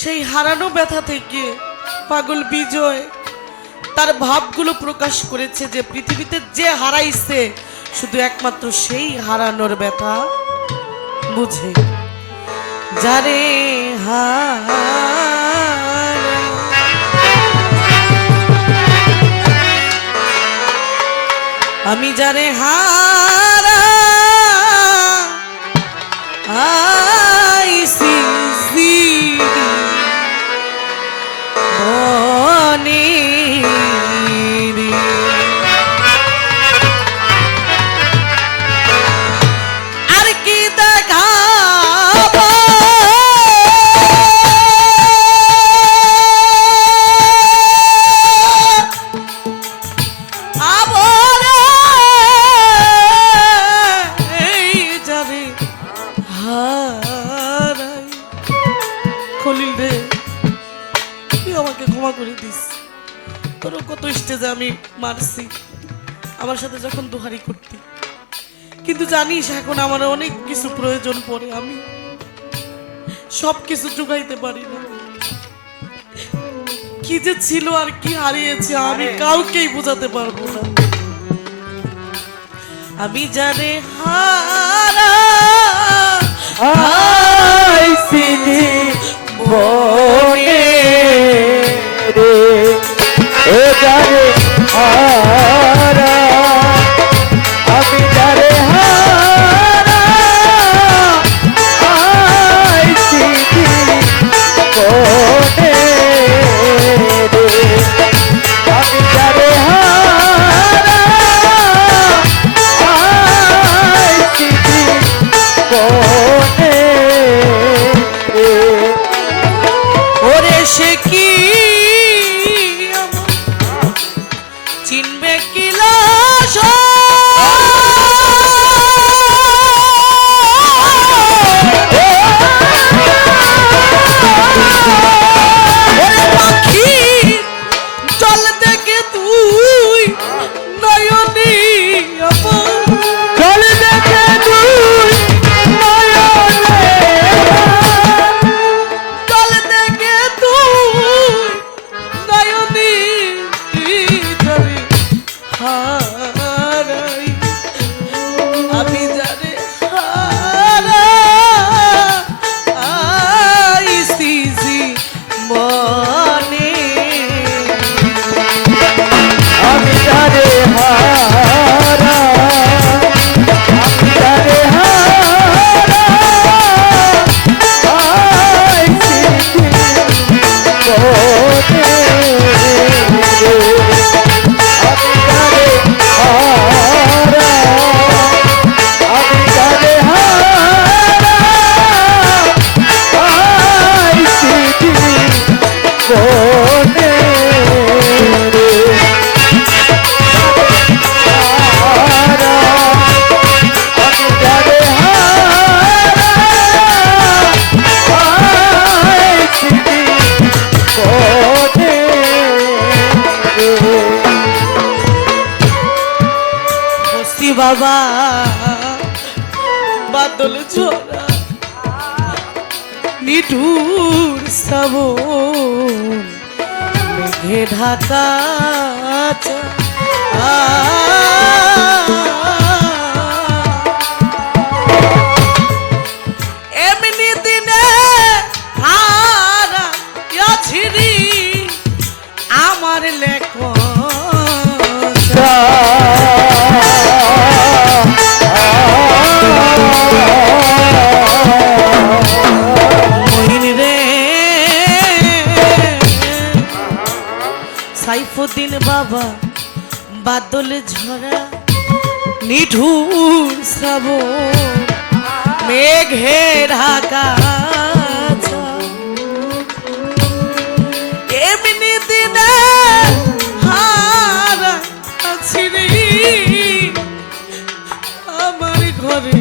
সেই হারানো ব্যথা থেকে পাগল বিজয় তার ভাবগুলো প্রকাশ করেছে যে পৃথিবীতে যে হারাইছে, শুধু একমাত্র সেই হারানোর ব্যথা বুঝে। যারে হা আমি যারে হারা খলিল রে তুই আমাকে করে দিস তোর কত আমি মারছি আমার সাথে যখন দোহারি করতি কিন্তু জানিস এখন আমার অনেক কিছু প্রয়োজন পড়ে আমি। সব কিছু জোগাইতে পারি না। কি যে ছিল আর কি হারিয়েছে আমি কাউকেই বোঝাতে পারব না। আমি জানে হারা শ্রাবণ মেঘে ঢাকা সাইফুদ্দিন বাবা বাদল ঝরা নিঠুর শ্রাবণ মেঘে ঢাকা এমনি দিনে হারা ছিড়ি আমার ঘরে।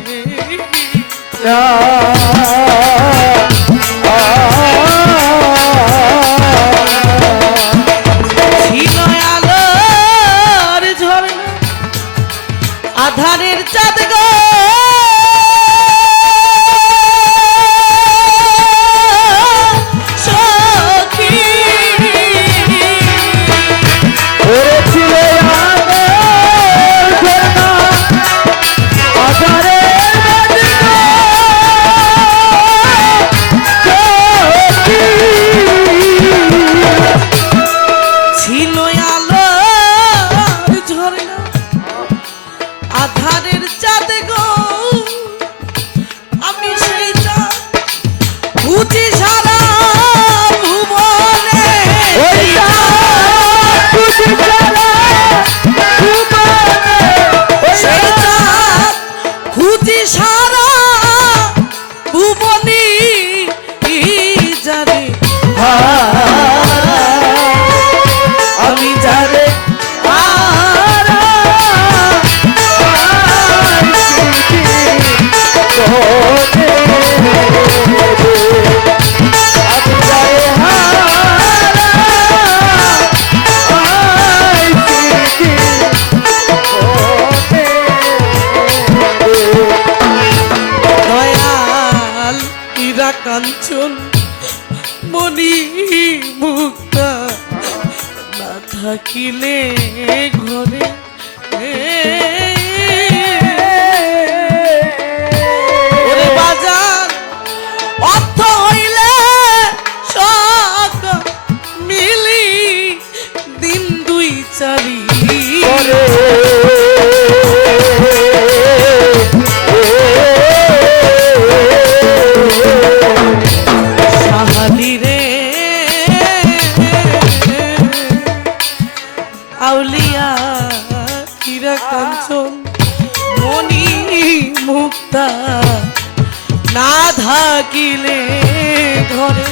রাধা না থাকিলে ঘরে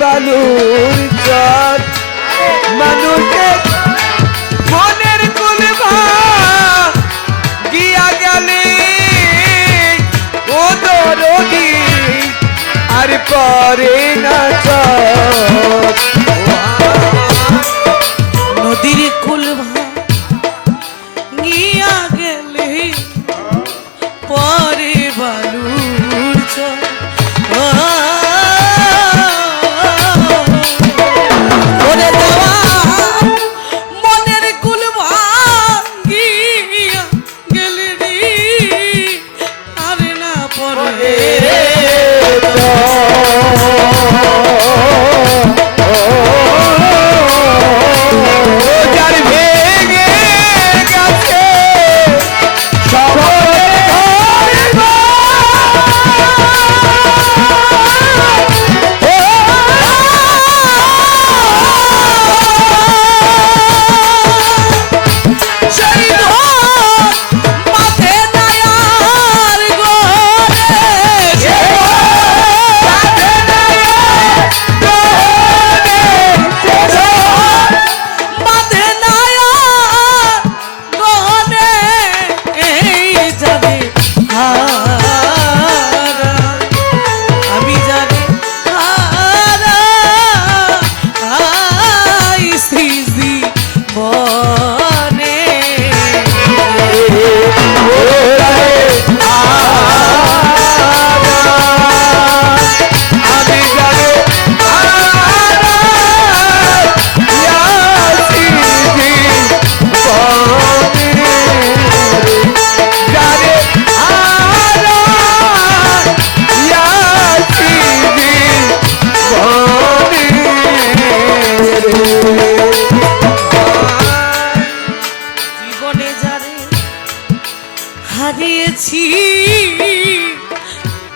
বালুর জল মানুষের মনের কুলভা গিয়া গেলে। ও তো রোগী আর পরে না চল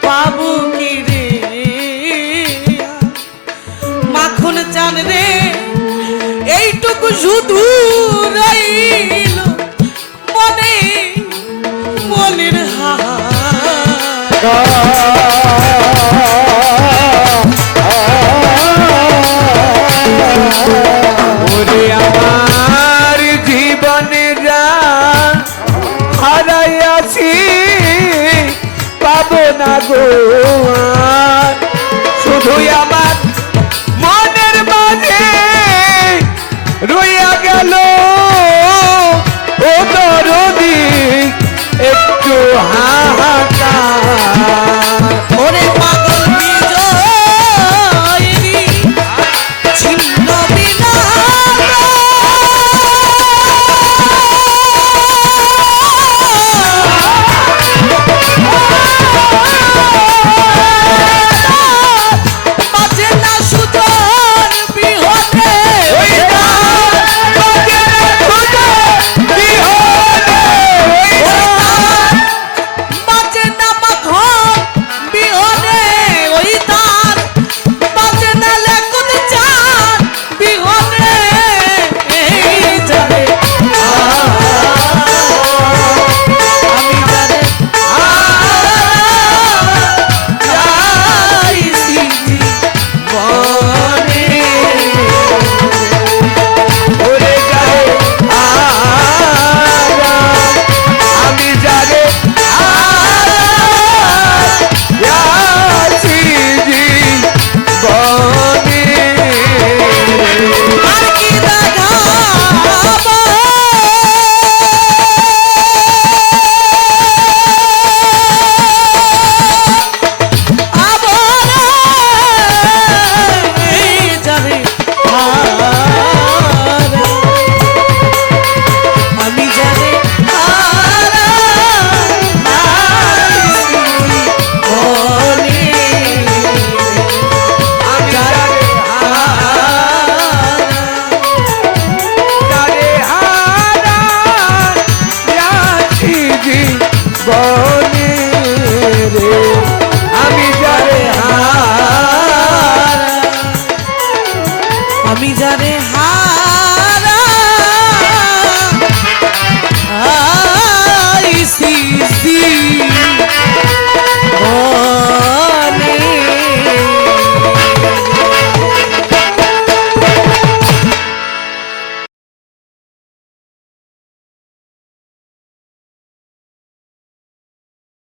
পাবো কি রে? মাখন চান রে এইটুকু শুধু রইল